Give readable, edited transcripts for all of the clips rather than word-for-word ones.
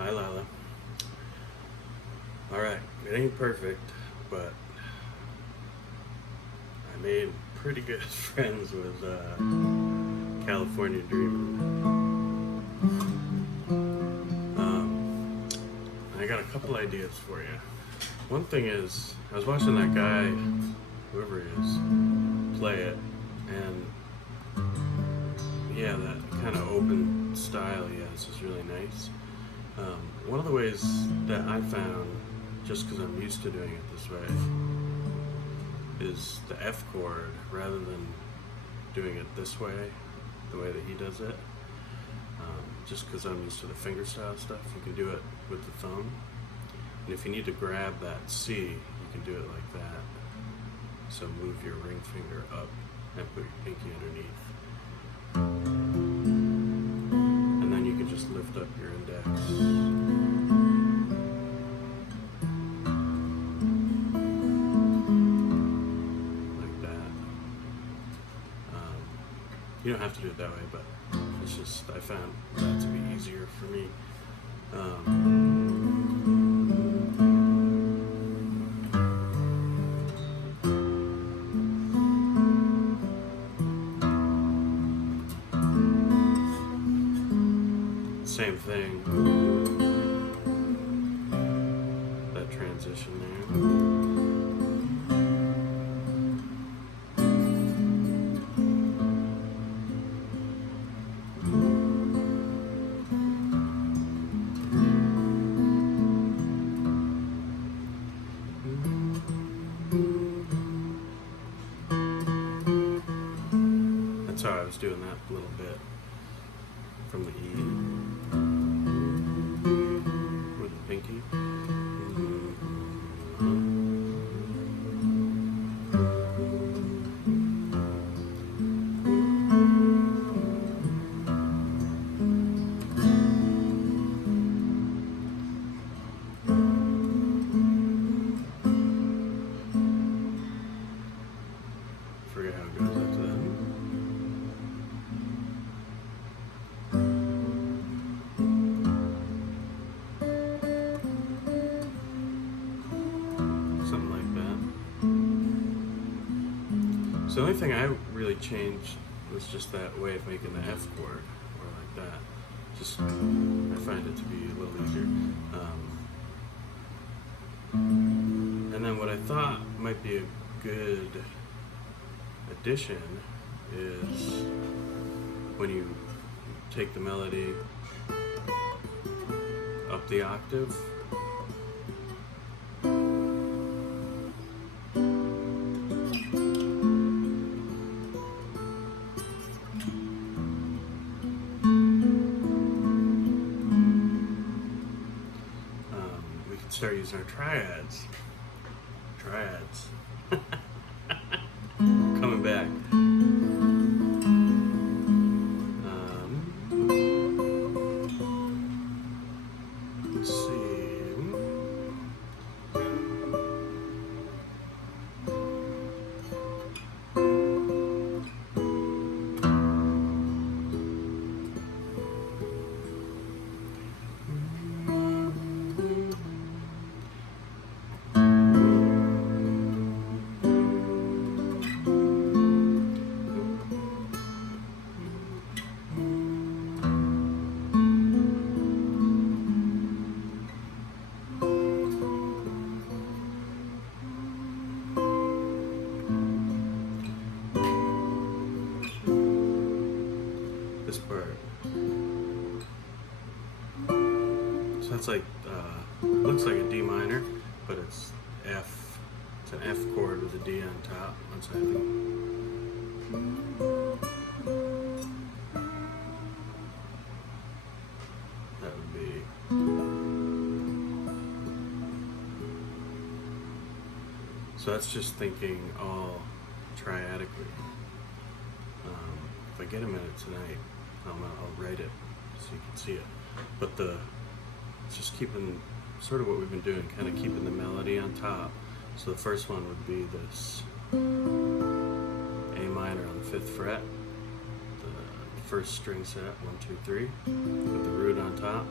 Hi, Lila. Alright, it ain't perfect, but I made pretty good friends with California Dreamin'. I got a couple ideas for you. One thing is, I was watching that guy, whoever he is, play it, and yeah, that kind of open style he has is really nice. One of the ways that I found, just because I'm used to doing it this way, is the F chord rather than doing it this way, the way that he does it. Just because I'm used to the fingerstyle stuff, you can do it with the thumb. And if you need to grab that C, you can do it like that. So move your ring finger up and put your pinky underneath. And then you can just lift up your index. Like that. You don't have to do it that way, but it's just, I found that to be easier for me. Same thing, that transition there. That's how I was doing that little bit from the E with the pinky. Forget how it goes after that. Something like that. So the only thing I really changed was just that way of making the F chord, or like that. Just, I find it to be a little easier. And then what I thought might be a good addition is when you take the melody up the octave, we can start using our triads. Coming back. Let's see. This part. So that's like, looks like a D minor, but it's F. It's an F chord with a D on top. One second. That would be. So that's just thinking all triadically. If I get a minute tonight, I'll write it so you can see it. But it's just keeping sort of what we've been doing, kind of keeping the melody on top. So the first one would be this A minor on the 5th fret, the first string set, 1, 2, 3, with the root on top.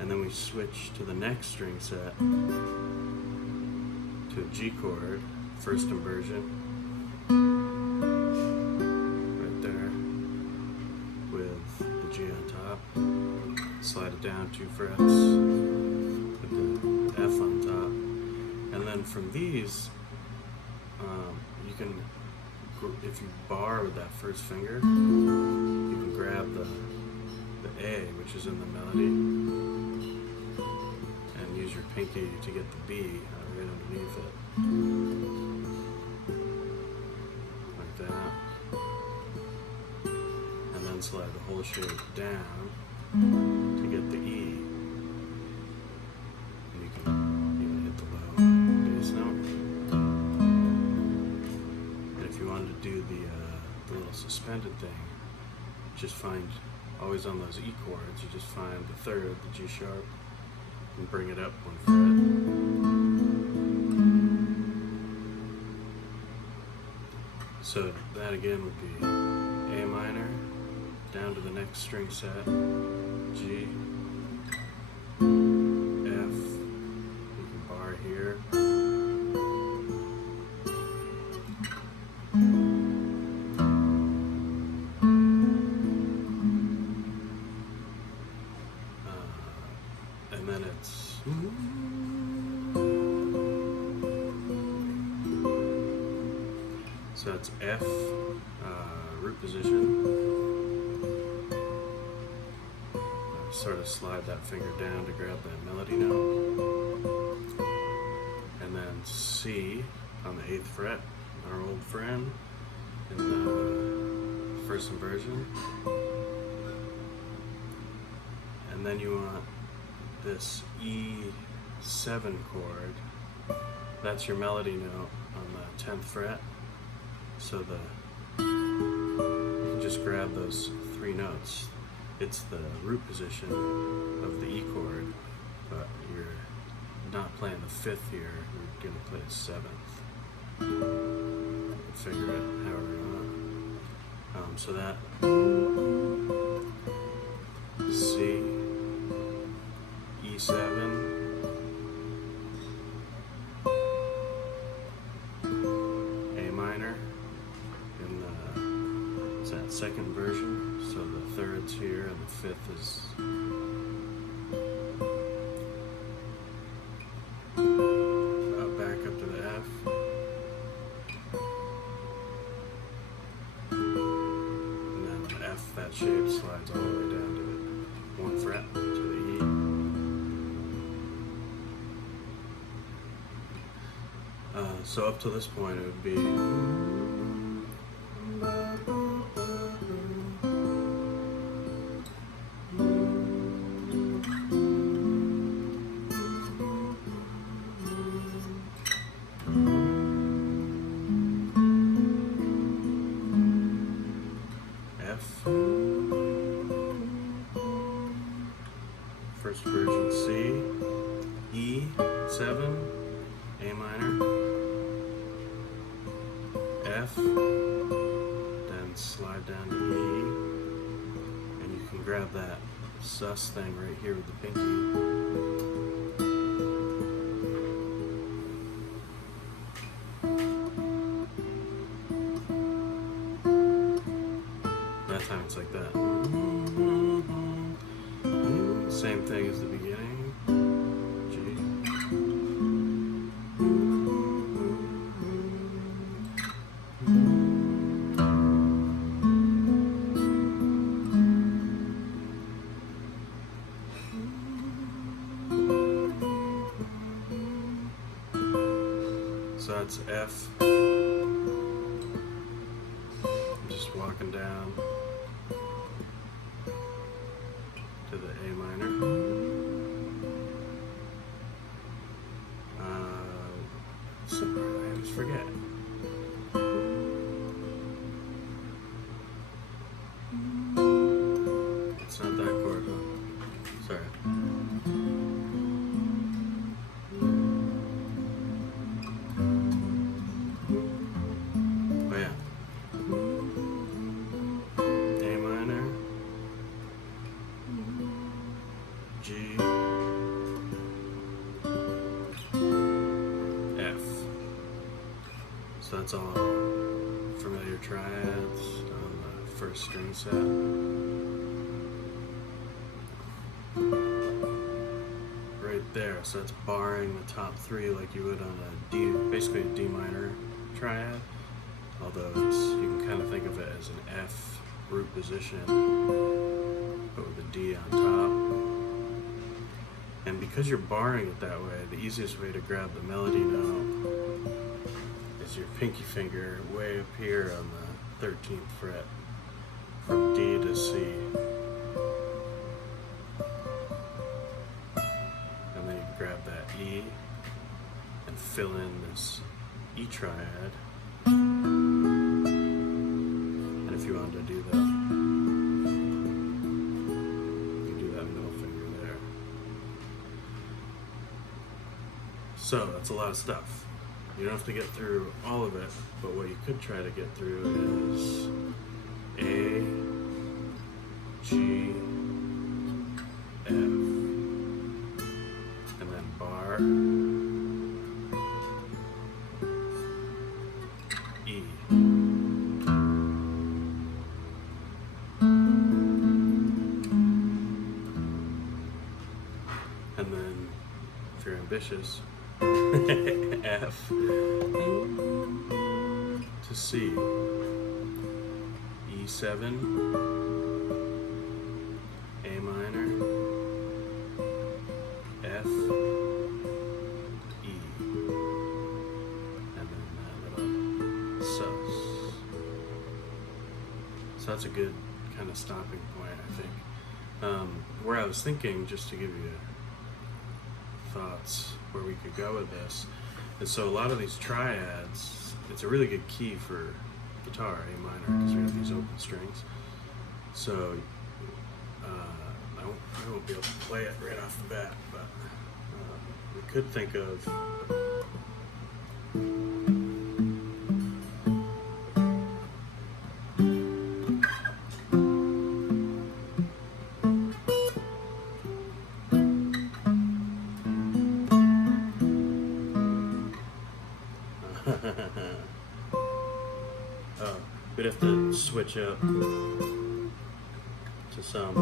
and then we switch to the next string set to a G chord, first inversion, right there, with the G on top. Slide it down 2 frets with the F on top, and then from these, you can, if you bar with that first finger, you can grab the A, which is in the melody, and use your pinky to get the B right underneath it, like that, and then slide the whole shape down to get the E, and you can even hit the low bass note. And if you wanted to do the little suspended thing, just find, always on those E chords, you just find the third, the G sharp, and bring it up 1 fret. So that again would be A minor, down to the next string set, G, F, you can bar here, and then it's so that's F, root position. Sort of slide that finger down to grab that melody note, and then C on the 8th fret, our old friend, in the first inversion, and then you want this E7 chord, that's your melody note on the 10th fret, so you can just grab those 3 notes. It's the root position of the E chord, but you're not playing the 5th here, you're going to play the 7th. Figure it however you want. So that C, E7, A minor in the, is that second version? So the 3rd's here and the 5th is back up to the F. And then the F, that shape slides all the way down to the 1 fret to the E. So up to this point it would be F, first version C, E7, A minor, F, then slide down to E, and you can grab that sus thing right here with the pinky. That time it's like that. Same thing as the beginning. G. So that's F. I'm just walking down to the A minor. Some part I always forget. It's not that chord, huh? Sorry. Oh yeah. A minor, G, So that's all familiar triads on the first string set. Right there, so that's barring the top three like you would on a D, basically a D minor triad. Although you can kind of think of it as an F root position, but with a D on top. And because you're barring it that way, the easiest way to grab the melody note is your pinky finger way up here on the 13th fret from D to C. And then you can grab that E and fill in this E triad. And if you wanted to do that, you do that middle finger there. So that's a lot of stuff. You don't have to get through all of it, but what you could try to get through is A, G, F, and then bar, E. And then, if you're ambitious, F to C, E7, A minor, F, E, and then that little sus. So that's a good kind of stopping point, I think. Where I was thinking, just to give you thoughts where we could go with this, and so a lot of these triads, it's a really good key for guitar, A minor, because we have these open strings. So I won't be able to play it right off the bat, but we could think of we'd have to switch up to some.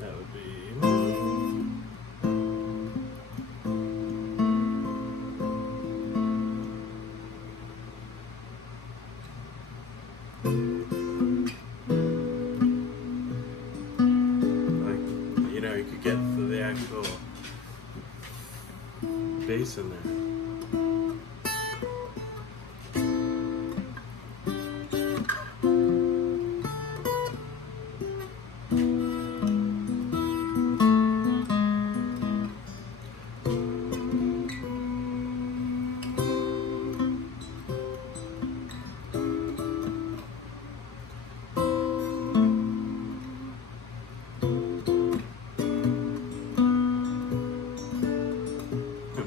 That would be. You could get the actual bass in there.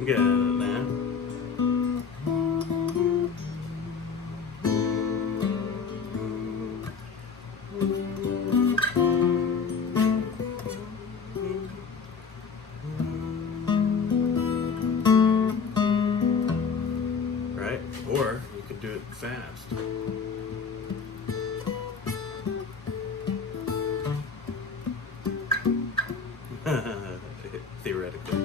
Good at it now. Right? Or you could do it fast. Theoretically.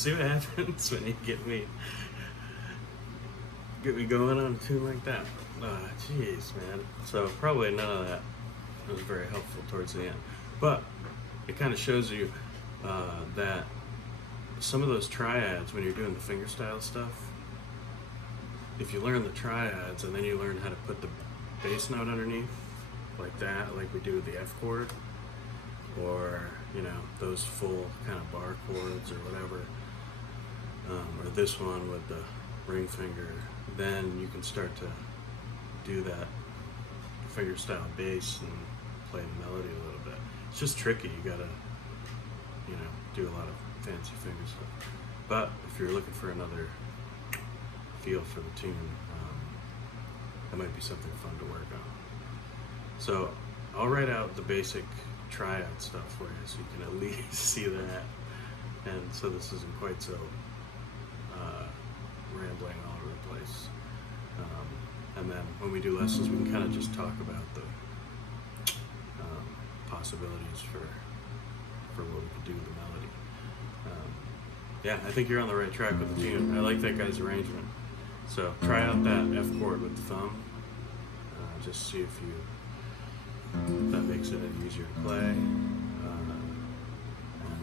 See what happens when you get me going on a tune like that. Jeez, man. So probably none of that was very helpful towards the end, but it kind of shows you that some of those triads, when you're doing the fingerstyle stuff, if you learn the triads and then you learn how to put the bass note underneath, like that, like we do with the F chord, or those full kind of bar chords or whatever, or this one with the ring finger, then you can start to do that fingerstyle bass and play the melody a little bit. It's just tricky. You gotta do a lot of fancy finger stuff. But if you're looking for another feel for the tune, that might be something fun to work on. So I'll write out the basic triad stuff for you so you can at least see that, and so this isn't quite so rambling all over the place. And then when we do lessons, we can kind of just talk about the possibilities for what we could do with the melody. Yeah, I think you're on the right track with the tune. I like that guy's arrangement. So try out that F chord with the thumb. Just see if that makes it any easier to play. And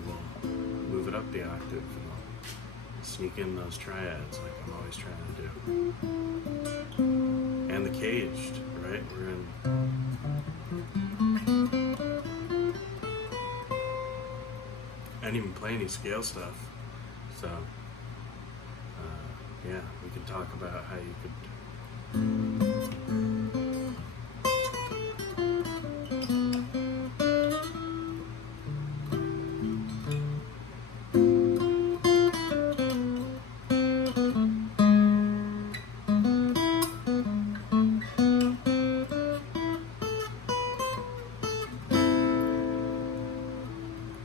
we'll move it up the octave and we'll sneak in those triads like I'm always trying to do. And the caged, right? We're in. I didn't even play any scale stuff. So, yeah, we can talk about how you could.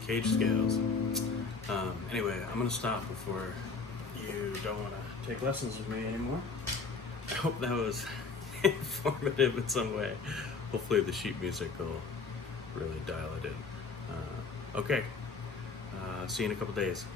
Cage scales. Anyway, I'm gonna stop before you don't want to take lessons with me anymore. I hope that was informative in some way. Hopefully the sheet music will really dial it in. Okay, see you in a couple days.